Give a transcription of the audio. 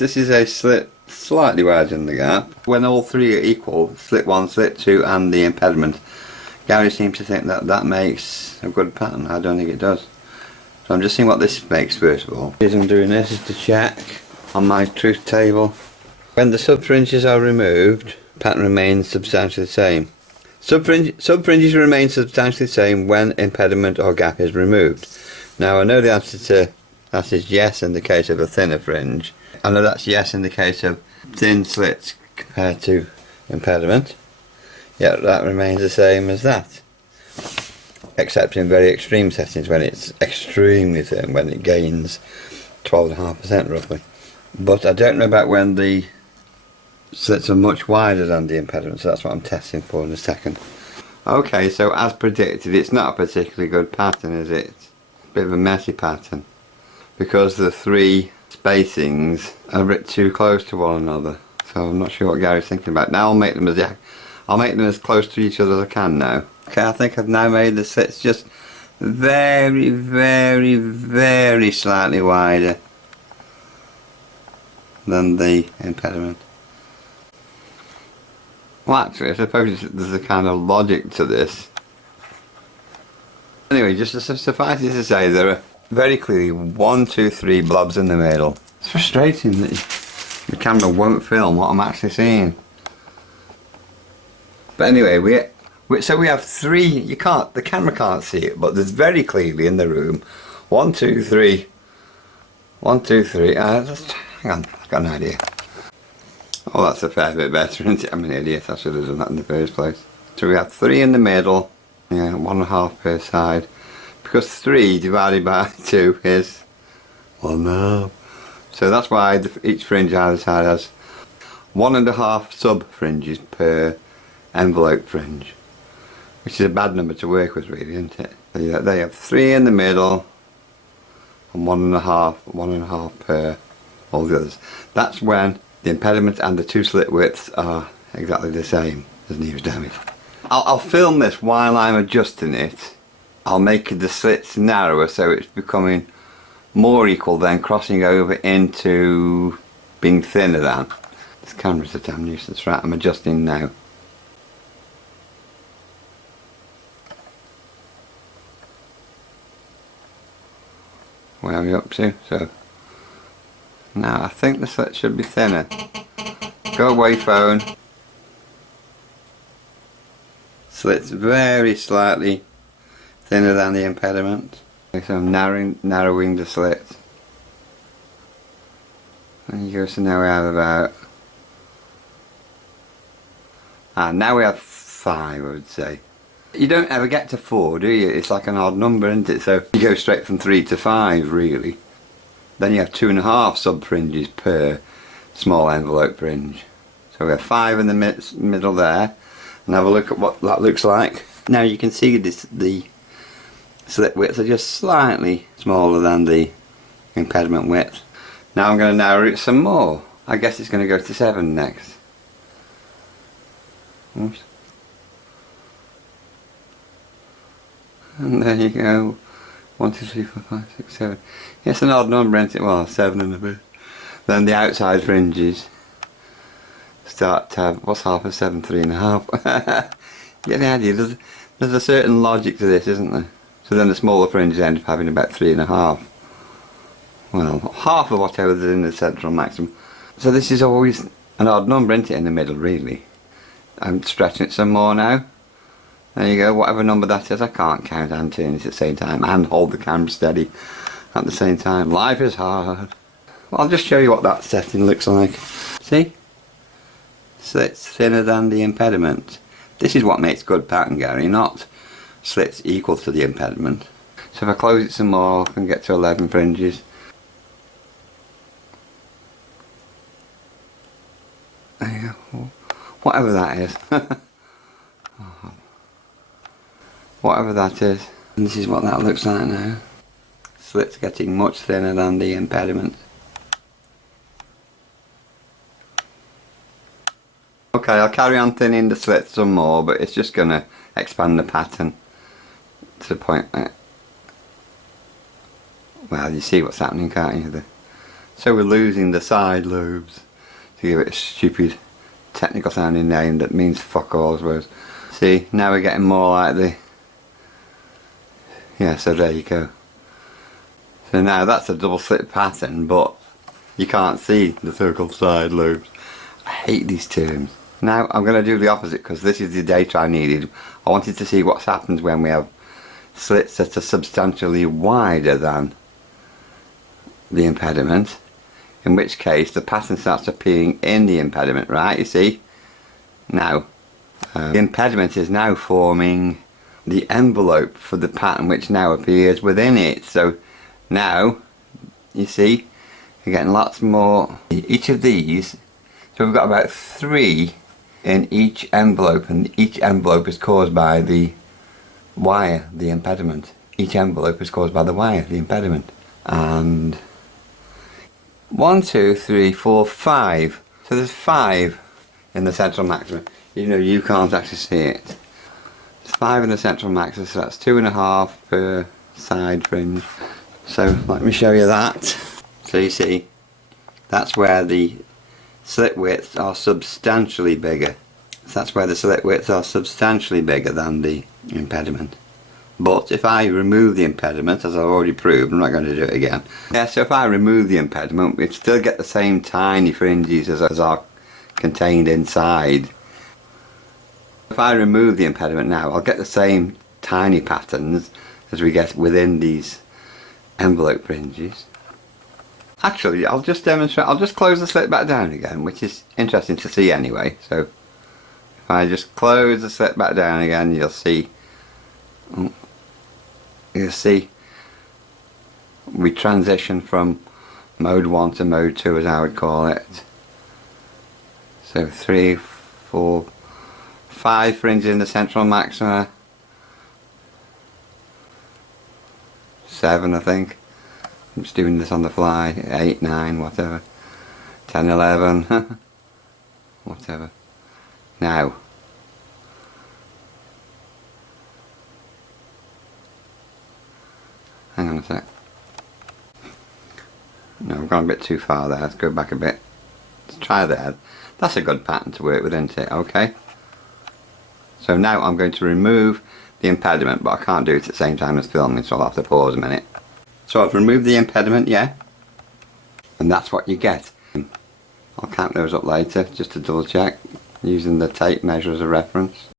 This is a slit slightly wider than the gap. When all three are equal, slit 1, slit 2 and the impediment, Gary seems to think that that makes a good pattern. I don't think it does. So I'm just seeing what this makes first of all. The reason I'm doing this is to check on my truth table. When the sub-fringes are removed, the pattern remains substantially the same. Sub-fringes remain substantially the same when impediment or gap is removed. Now I know the answer to that is yes in the case of a thinner fringe. I know that's yes in the case of thin slits compared to impediment. Yet that remains the same as that. Except in very extreme settings when it's extremely thin, when it gains 12.5% roughly. But I don't know about when the slits are much wider than the impediment, so that's what I'm testing for in a second. Okay, so as predicted, it's not a particularly good pattern, is it? Bit of a messy pattern, because the three spacings are a bit too close to one another. So I'm not sure what Gary's thinking about. Now I'll make them as close to each other as I can now. Okay, I think I've now made the slits just very, very, very slightly wider than the impediment. Well, actually, I suppose there's a kind of logic to this. Anyway, just to suffice it to say, there are very clearly 1, 2, 3 blobs in the middle. It's frustrating that the camera won't film what I'm actually seeing. But anyway, so we have 3. The camera can't see it, but there's very clearly in the room 1, 2, 3. 1, 2, 3. Hang on, I've got an idea. Oh, that's a fair bit better, isn't it? I'm an idiot. I should have done that in the first place. So we have 3 in the middle. Yeah, 1.5 per side. Because 3 divided by 2 is 1.5. So that's why each fringe either side has 1.5 sub fringes per envelope fringe, which is a bad number to work with, really, isn't it? So they have 3 in the middle and 1.5 per all the others. That's when the impediment and the 2 slit widths are exactly the same. There's nearest damage. I'll film this while I'm adjusting it. I'll make the slits narrower so it's becoming more equal, then crossing over into being thinner than. This camera's a damn nuisance. Right, I'm adjusting now. Where are we up to? So now I think the slit should be thinner. Go away, phone. Slits very slightly thinner than the impediment. Okay, so I'm narrowing the slit. And you go, so now we have about... now we have 5, I would say. You don't ever get to 4, do you? It's like an odd number, isn't it? So you go straight from 3 to 5, really. Then you have 2.5 sub fringes per small envelope fringe. So we have 5 in the middle there. And have a look at what that looks like. Now you can see the slit widths are just slightly smaller than the impediment width. Now I'm going to narrow it some more. I guess it's going to go to 7 next. Oops. And there you go. 1, 2, 3, 4, 5, 6, 7. It's an odd number, isn't it? Well, 7 and a bit. Then the outside fringes start to have, what's half of 7? 3.5. Get the idea. There's a certain logic to this, isn't there? So then the smaller fringes end up having about 3.5. Well, half of whatever is in the central maximum. So this is always an odd number, isn't it, in the middle, really? I'm stretching it some more now. There you go, whatever number that is. I can't count and turn it at the same time and hold the camera steady at the same time. Life is hard. Well, I'll just show you what that setting looks like. See? Slits thinner than the impediment. This is what makes good pattern, Gary, not slits equal to the impediment. So if I close it some more, I can get to 11 fringes. There you go. Whatever that is. Whatever that is. And this is what that looks like now. Slits getting much thinner than the impediment. Okay, I'll carry on thinning the slits some more, but it's just going to expand the pattern to the point that, well, you see what's happening, can't you? The So we're losing the side lobes, to give it a stupid technical sounding name that means fuck all, I suppose. See, now we're getting more like the... Yeah, so there you go. So now that's a double slit pattern, but you can't see the circle side lobes. I hate these terms. Now I'm going to do the opposite, because this is the data I needed. I wanted to see what happens when we have slits that are substantially wider than the impediment, in which case the pattern starts appearing in the impediment, right? You see? Now, the impediment is now forming the envelope for the pattern which now appears within it. So now, you see, you're getting lots more. Each of these, so we've got about 3 in each envelope, and each envelope is caused by the wire, the impediment. Each envelope is caused by the wire, the impediment. And 1, 2, 3, 4, 5. So there's 5 in the central maximum. You know, you can't actually see it. There's 5 in the central maximum, so that's 2.5 per side fringe. So let me show you that. So you see, that's where the slit widths are substantially bigger. So that's where the slit widths are substantially bigger than the impediment. But if I remove the impediment, as I've already proved, I'm not going to do it again. Yeah, so if I remove the impediment, we'd still get the same tiny fringes as are contained inside. If I remove the impediment now, I'll get the same tiny patterns as we get within these envelope fringes. Actually, I'll just demonstrate, I'll just close the slit back down again, which is interesting to see anyway. So if I just close the slit back down again, you'll see we transition from mode 1 to mode 2, as I would call it. So 3, 4, 5 fringes in the central maxima, 7 I think. I'm just doing this on the fly. 8, 9, whatever. 10, 11, whatever. Now, hang on a sec. No, I've gone a bit too far there. Let's go back a bit. Let's try there. That's a good pattern to work with, isn't it? Okay. So now I'm going to remove the impediment, but I can't do it at the same time as filming, so I'll have to pause a minute. So I've removed the impediment, yeah, and that's what you get. I'll count those up later just to double check, using the tape measure as a reference.